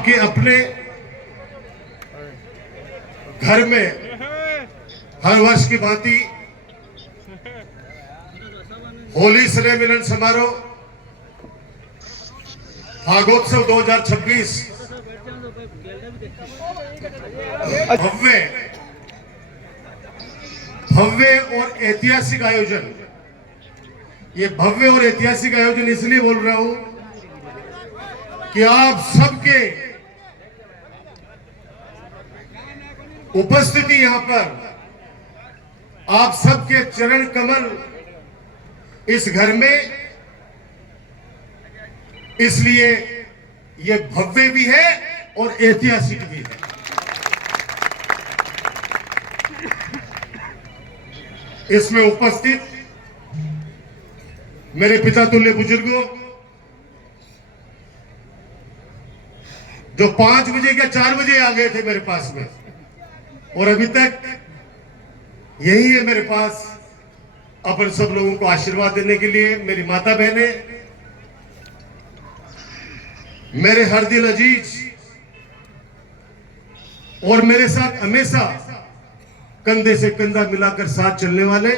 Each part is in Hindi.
आपके अपने घर में हर वर्ष की भांति होली स्नेह मिलन समारोह फागोत्सव 2026 भव्य और ऐतिहासिक आयोजन। ये भव्य और ऐतिहासिक आयोजन इसलिए बोल रहा हूं कि आप सबके उपस्थिति यहां पर, आप सबके चरण कमल इस घर में, इसलिए ये भव्य भी है और ऐतिहासिक भी है। इसमें उपस्थित मेरे पिता तुल्य बुजुर्गों, जो 5 बजे या 4 बजे आ गए थे मेरे पास में, और अभी तक यही है मेरे पास अपन सब लोगों को आशीर्वाद देने के लिए। मेरी माता बहने, मेरे हर दिल अजीज और मेरे साथ हमेशा कंधे से कंधा मिलाकर साथ चलने वाले,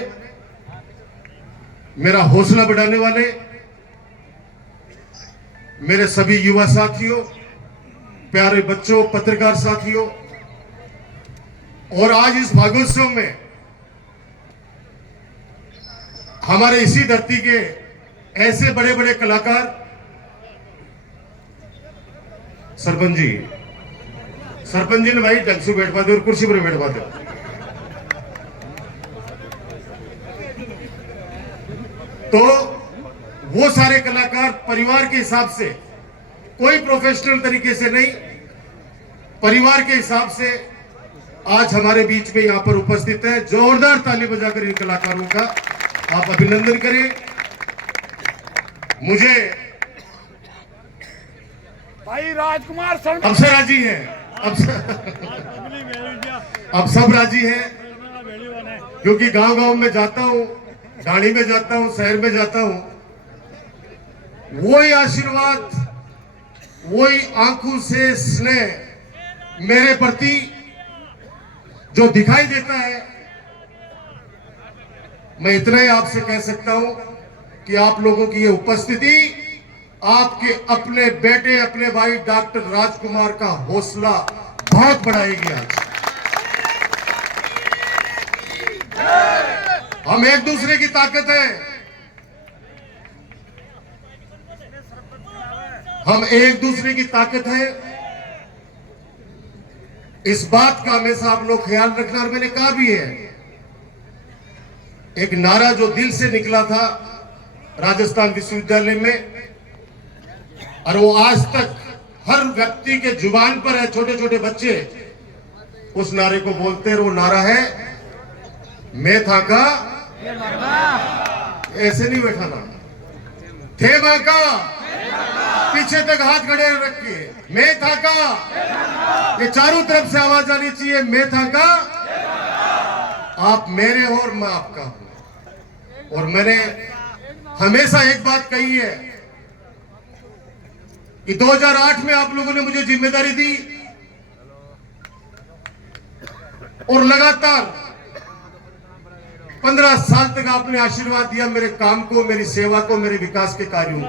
मेरा हौसला बढ़ाने वाले मेरे सभी युवा साथियों, प्यारे बच्चों, पत्रकार साथियों, और आज इस भागोत्सव में हमारे इसी धरती के ऐसे बड़े बड़े कलाकार, सरपंच जी ने भाई ढंग से बैठवा दो और कुर्सी पर बैठवा दो। तो वो सारे कलाकार परिवार के हिसाब से, कोई प्रोफेशनल तरीके से नहीं, परिवार के हिसाब से आज हमारे बीच में यहां पर उपस्थित है। जोरदार ताली बजाकर इन कलाकारों का आप अभिनंदन करें। मुझे भाई राजकुमार अब से राजी है, अब सब राजी हैं, क्योंकि गांव-गांव में जाता हूं, गाड़ी में जाता हूं, शहर में जाता हूं, वही आशीर्वाद, वही आंखों से स्नेह मेरे प्रति जो दिखाई देता है। मैं इतना ही आपसे कह सकता हूं कि आप लोगों की ये उपस्थिति आपके अपने बेटे, अपने भाई डॉक्टर राजकुमार का हौसला बहुत बढ़ाएगी। आज हम एक दूसरे की ताकत है, हम एक दूसरे की ताकत है, इस बात का हमेशा आप लोग ख्याल रखना। और मैंने कहा भी है, एक नारा जो दिल से निकला था राजस्थान विश्वविद्यालय में, और वो आज तक हर व्यक्ति के जुबान पर है, छोटे छोटे बच्चे उस नारे को बोलते हैं। वो नारा है, मैं था का, ऐसे नहीं बैठाना, थे मां का, पीछे तक हाथ खड़े रखिए, मैं था का, ये चारों तरफ से आवाज आनी चाहिए, मैं था का, आप मेरे हो और मैं आपका हूं। और मैंने हमेशा एक बात कही है कि 2008 में आप लोगों ने मुझे जिम्मेदारी दी और लगातार 15 साल तक आपने आशीर्वाद दिया मेरे काम को, मेरी सेवा को, मेरे विकास के कार्यों को।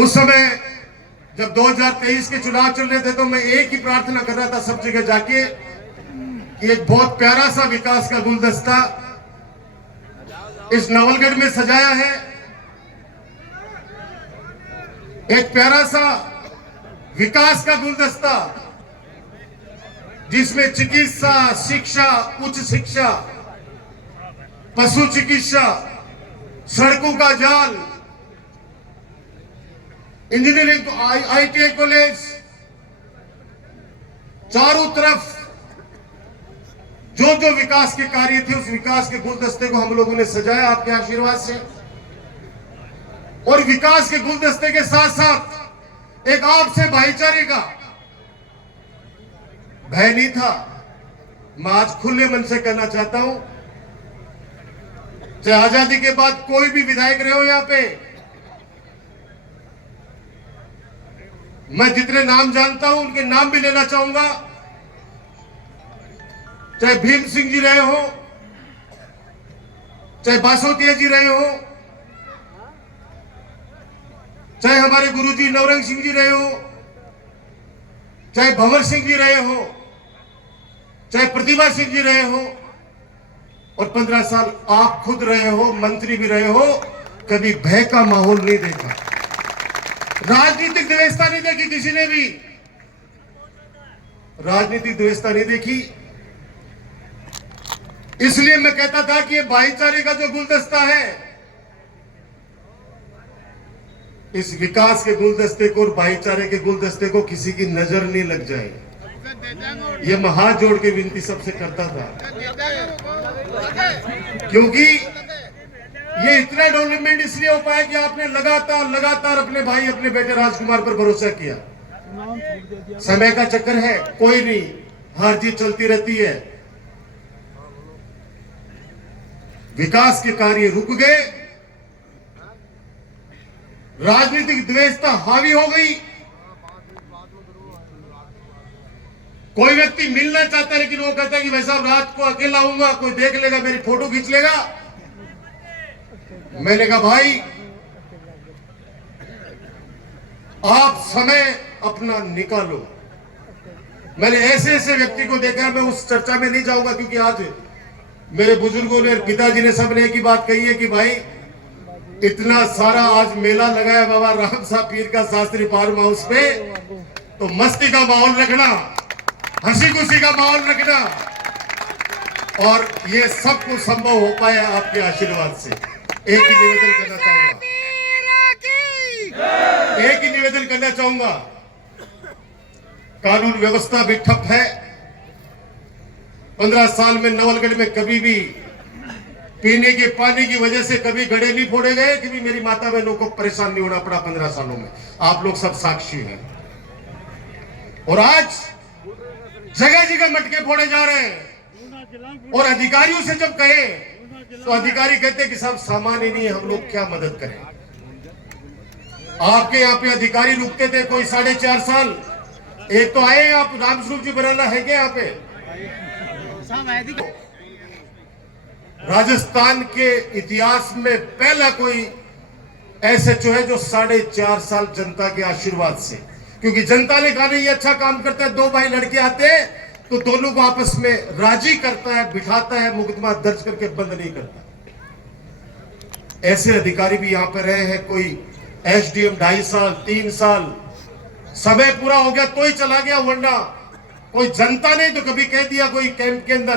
उस समय जब 2023 के चुनाव चल रहे थे तो मैं एक ही प्रार्थना कर रहा था सब जगह जाके कि एक बहुत प्यारा सा विकास का गुलदस्ता इस नवलगढ़ में सजाया है, एक प्यारा सा विकास का गुलदस्ता जिसमें चिकित्सा, शिक्षा, उच्च शिक्षा, पशु चिकित्सा, सड़कों का जाल, इंजीनियरिंग, ITI कॉलेज, चारों तरफ जो जो विकास के कार्य थे उस विकास के गुलदस्ते को हम लोगों ने सजाया आपके आशीर्वाद से। और विकास के गुलदस्ते के साथ साथ एक आपसे भाईचारे का भय नहीं था। मैं आज खुले मन से कहना चाहता हूं, चाहे आजादी के बाद कोई भी विधायक रहे हो यहां पे, मैं जितने नाम जानता हूं उनके नाम भी लेना चाहूंगा। चाहे भीम सिंह जी रहे हो, चाहे बासोतिया जी रहे हो, चाहे हमारे गुरुजी नवरंग सिंह जी रहे हो, चाहे भंवर सिंह जी रहे हो, चाहे प्रतिभा सिंह जी रहे हो, और 15 साल आप खुद रहे हो, मंत्री भी रहे हो, कभी भय का माहौल नहीं देखा, राजनीतिक व्यवस्था नहीं देखी, किसी ने भी राजनीतिक व्यवस्था नहीं देखी। इसलिए मैं कहता था कि ये भाईचारे का जो गुलदस्ता है, इस विकास के गुलदस्ते को और भाईचारे के गुलदस्ते को किसी की नजर नहीं लग जाए, ये मैं हाथ जोड़ के विनती सबसे करता था। क्योंकि ये इतना डेवलपमेंट इसलिए हो पाया कि आपने लगातार अपने भाई, अपने बेटे राजकुमार पर भरोसा किया। समय का चक्कर है, कोई नहीं, हार जीत चलती रहती है। विकास के कार्य रुक गए, राजनीतिक द्वेषता हावी हो गई। कोई व्यक्ति मिलना चाहता है लेकिन वो कहता है कि भाई साहब रात को अकेला आऊंगा, कोई देख लेगा, मेरी फोटो खींच लेगा। मैंने कहा भाई आप समय अपना निकालो। मैंने ऐसे ऐसे व्यक्ति को देखा, मैं उस चर्चा में नहीं जाऊंगा क्योंकि आज मेरे बुजुर्गों ने, पिताजी ने, सबने एक ही बात कही है कि भाई इतना सारा आज मेला लगाया बाबा राम साहब पीर का शास्त्री फार्म हाउस पे, तो मस्ती का माहौल रखना, हंसी खुशी का माहौल रखना, और ये सब कुछ संभव हो पाया आपके आशीर्वाद से। एक ही निवेदन करना चाहूंगा, कानून व्यवस्था भी ठप है। 15 साल में नवलगढ़ में कभी भी पीने के पानी की वजह से कभी गड्ढे नहीं फोड़े गए, कभी मेरी माता बहनों को परेशान नहीं होना पड़ा 15 सालों में। आप लोग सब साक्षी हैं। और आज जगह जगह मटके फोड़े जा रहे हैं, और अधिकारियों से जब कहे तो अधिकारी कहते हैं कि साहब सामान ही नहीं है, हम लोग क्या मदद करें। आपके यहाँ पे अधिकारी रुकते थे कोई 4.5 साल, एक तो आए आप रामस्वरूप जी बराला है क्या यहाँ पे? राजस्थान के इतिहास में पहला कोई एसएचओ है जो 4.5 साल जनता के आशीर्वाद से, क्योंकि जनता ने कहा नहीं ये अच्छा काम करता है, 2 भाई लड़के आते हैं तो दोनों को आपस में राजी करता है, बिठाता है, मुकदमा दर्ज करके बंद नहीं करता। ऐसे अधिकारी भी यहां पर रहे हैं। कोई एसडीएम 2.5 साल 3 साल, समय पूरा हो गया तो ही चला गया, वरना कोई जनता ने तो कभी कह दिया कोई कैंप के अंदर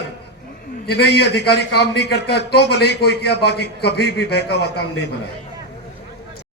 कि नहीं ये अधिकारी काम नहीं करता है तो भले ही कोई किया, बाकी कभी भी बहकावा काम नहीं बनाया।